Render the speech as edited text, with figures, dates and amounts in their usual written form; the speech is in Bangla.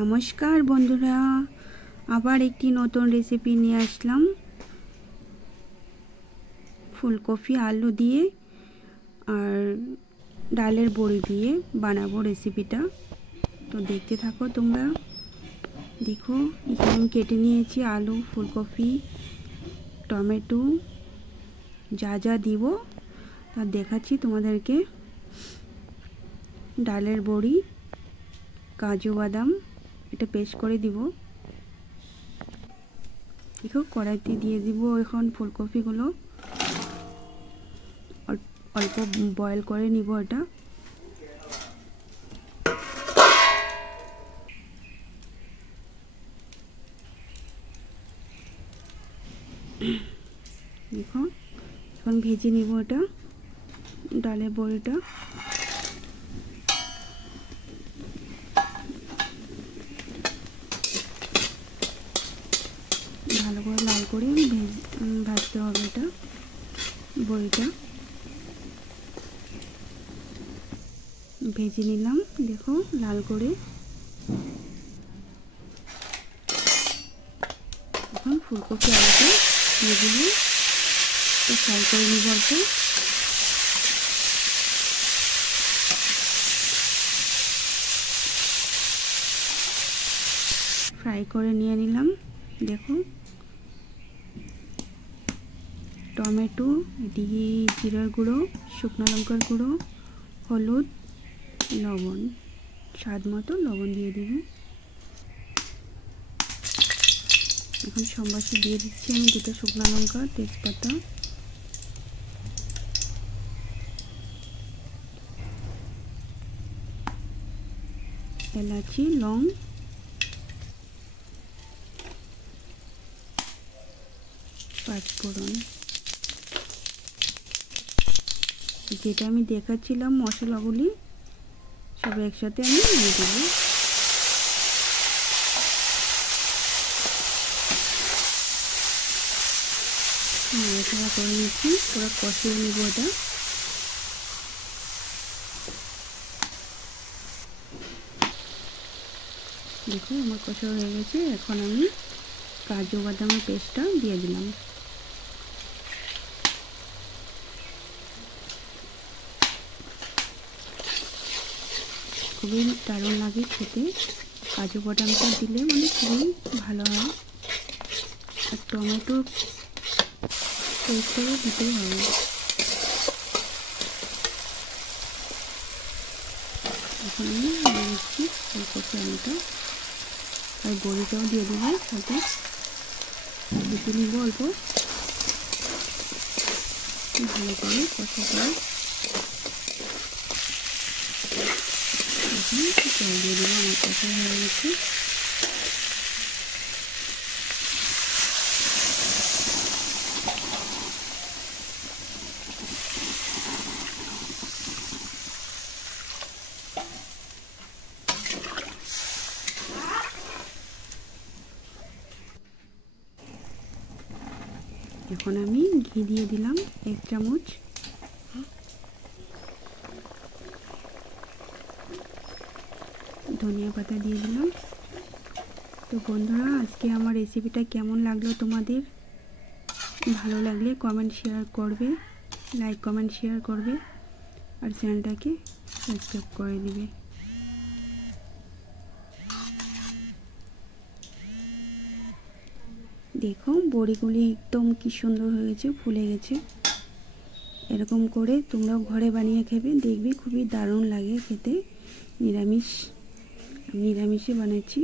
নমস্কার বন্ধুরা, আবার একটি নতুন রেসিপি নিয়ে আসলাম। ফুলকপি আলু দিয়ে আর ডালের বড়ি দিয়ে বানাবো রেসিপিটা। তো দেখতে থাকো তোমরা। দেখো এখানে আমি কেটে নিয়েছি আলু, ফুলকপি, টমেটো, যা যা দিব তা দেখাচ্ছি তোমাদেরকে। ডালের বড়ি, কাজু বাদাম এটা পেস্ট করে দিব। দেখো কড়াইতে দিয়ে দিব এখন ফুলকপিগুলো, অল্প বয়েল করে নিব। এটা দেখো এখন ভেজে নিব এটা ডালের বড়িটা। ভালো করে লাল করে ভাজতে হবে এটা বড়িটা। ভেজে নিলাম দেখো লাল করে। এখন ফুলকপি আলুতে দিয়ে দিব, ফ্রাই করে নিব অল্প। ফ্রাই করে নিয়ে নিলাম দেখো। টমেটো, এদিকে জিরার গুঁড়ো, শুকনো লঙ্কার গুঁড়ো, হলুদ, লবণ, স্বাদ মতো লবণ দিয়ে দিব। এখন সম্বাসী দিয়ে দিচ্ছি আমি 2টা শুকনো লঙ্কা, তেজপাতা, এলাচি, লং, পাঁচফোড়ন। যেটা আমি দেখাচ্ছিলাম মশলাগুলি সব একসাথে আমি দিয়ে দেব। নাড়াচাড়া করে নিচ্ছি, পুরো কষিয়ে নেব এটা। দেখো আমার কষা হয়ে গেছে। এখন আমি কাজু বাদামের পেস্টটা দিয়ে দিলাম। খুবই দারুণ লাগে খেতে, কাজু বাদামটা দিলে মানে খুবই ভালো হয়। আর টমেটো পেস্টটাও দিতেই হবে। এখন আমি দিয়ে দিচ্ছি ফুলকপি আলুটা আর বড়িটাও দিয়ে দেবো সাথে। দিতে নিব অল্প, ভালো করে কষা করে। এখন জল দিয়ে দেবো, আমার কষা হয়ে গেছে। এখন আমি ঘি দিয়ে দিলাম 1 চামচ। ধনিয়া পাতা দিয়ে দিলাম। তো বন্ধুরা, আজকে আমার রেসিপিটা কেমন লাগলো তোমাদের? ভালো লাগলে কমেন্ট শেয়ার করবে, লাইক কমেন্ট শেয়ার করবে আর চ্যানেলটাকে সাবস্ক্রাইব করে দিবে। দেখো বড়িগুলি একদম কি সুন্দর হয়েছে, ফুলে গেছে। এরকম করে তোমরাও ঘরে বানিয়ে খাবে, দেখবে খুবই দারুণ লাগে খেতে। নিরামিষে বানাচ্ছি।